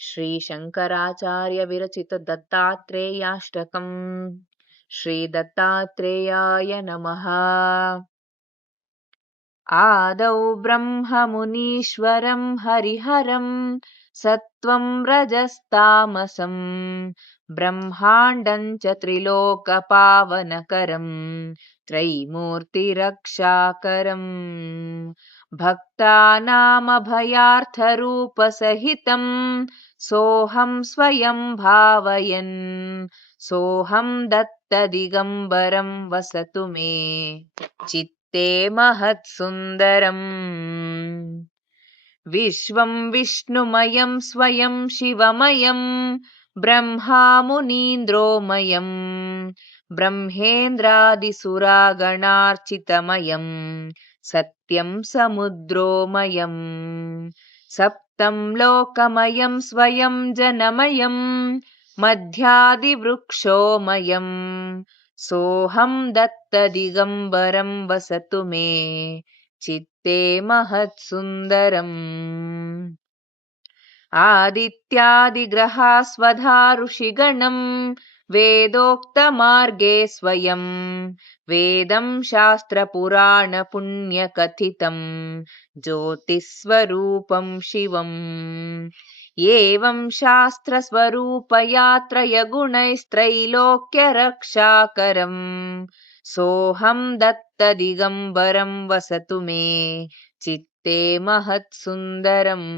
श्रीशङ्कराचार्यविरचित दत्तात्रेयाष्टकम्। श्रीदत्तात्रेयाय नमः। आदौ ब्रह्ममुनीश्वरं हरिहरं सत्त्वं रजस्तामसं ब्रह्माण्डं च त्रिलोकपावनकरं त्रैमूर्तिरक्षाकरम् भक्तानामभयार्थरूपसहितं सोऽहं स्वयं भावयन् सोऽहं दत्तदिगम्बरं वसतु मे चित्ते महत्सुन्दरम्। विश्वं विष्णुमयं स्वयं शिवमयं ब्रह्मामुनीन्द्रोमयं ब्रह्मेन्द्रादिसुरागणार्चितमयं सत्यं समुद्रोमयं सप्तं लोकमयं स्वयं जनमयं मध्यादिवृक्षोमयं सोऽहं दत्तदिगम्बरं वसतु मे चित्ते महत्सुन्दरम्। आदित्यादिग्रहास्वधा ऋषिगणं वेदोक्तमार्गे स्वयं वेदं शास्त्रपुराणपुण्यकथितं ज्योतिस्वरूपं शिवम् एवं शास्त्रस्वरूपयात्रयगुणैस्त्रैलोक्यरक्षाकरम् सोऽहं दत्तदिगम्बरं वसतु मे चित्ते महत्सुन्दरम्।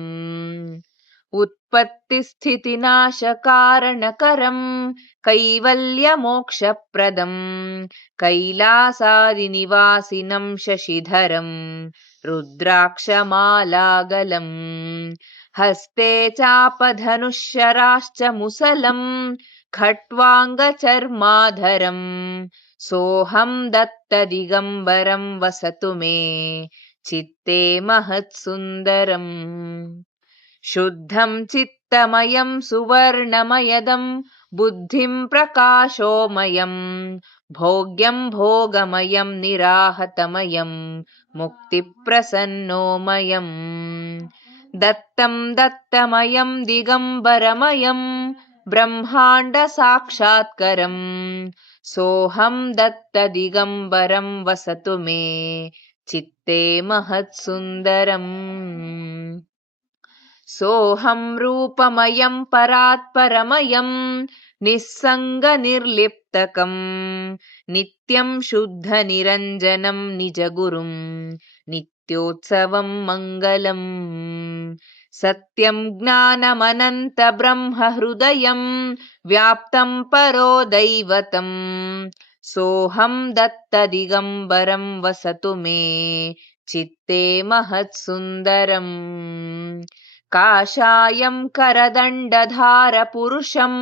उत्पत्तिस्थितिनाशकारणकरं कैवल्यमोक्षप्रदं कैलासादिनिवासिनं शशिधरं रुद्राक्षमालागलम् हस्ते चापधनुःशराश्च मुसलं खट्वाङ्गचर्माधरं सोऽहं दत्तदिगम्बरं वसतु मे चित्ते महत्सुन्दरम्। शुद्धं चित्तमयं सुवर्णमयदं बुद्धिं प्रकाशोमयं भोग्यं भोगमयं निराहतमयं मुक्तिप्रसन्नोमयं दत्तं दत्तमयं दिगम्बरमयं ब्रह्माण्डसाक्षात्करं सोऽहं दत्तदिगम्बरं वसतु मे चित्ते महत्सुन्दरम्। सोऽहं रूपमयं परात्परमयं निस्सङ्गनिर्लिप्तकं नित्यं शुद्धनिरञ्जनं निजगुरुं नित्योत्सवं मङ्गलम् सत्यं ज्ञानमनन्तब्रह्महृदयं व्याप्तं परो दैवतं सोऽहं दत्तदिगम्बरं वसतु मे चित्ते महत्सुन्दरम्। काषायं करदण्डधारपुरुषं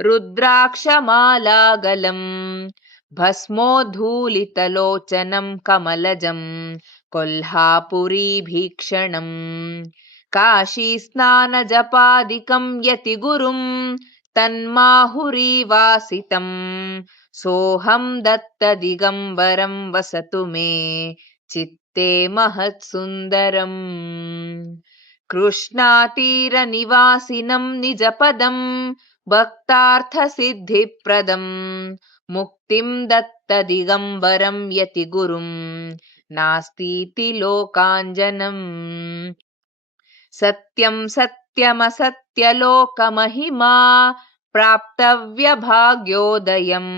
रुद्राक्षमालागलं भस्मोद्धूलितलोचनं कमलजं कोल्हापुरीभीक्षणं काशीस्नानजपादिकं यतिगुरुं तन्माहुरीवासितं सोऽहं दत्तदिगम्बरं वसतु मे चित्ते महत्सुन्दरम्। कृष्णातीरनिवासिनं निजपदं भक्तार्थसिद्धिप्रदं मुक्तिं दत्तदिगम्बरं यतिगुरुं नास्तीति लोकाञ्जनम् सत्यं सत्यमसत्यलोकमहिमा प्राप्तव्यभाग्योदयं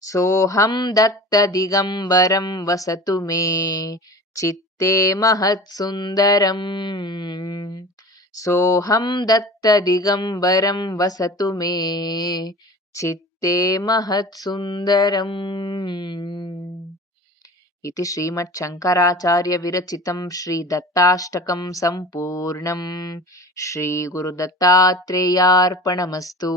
सोऽहं दत्तदिगम्बरं वसतु मे चित्ते महत्सुन्दरम्। सोऽहं दत्तदिगम्बरं वसतु मे चित्ते महत्सुन्दरम्। इति श्रीमच्छङ्कराचार्यविरचितं श्रीदत्ताष्टकं सम्पूर्णम्। श्रीगुरुदत्तात्रेयार्पणमस्तु।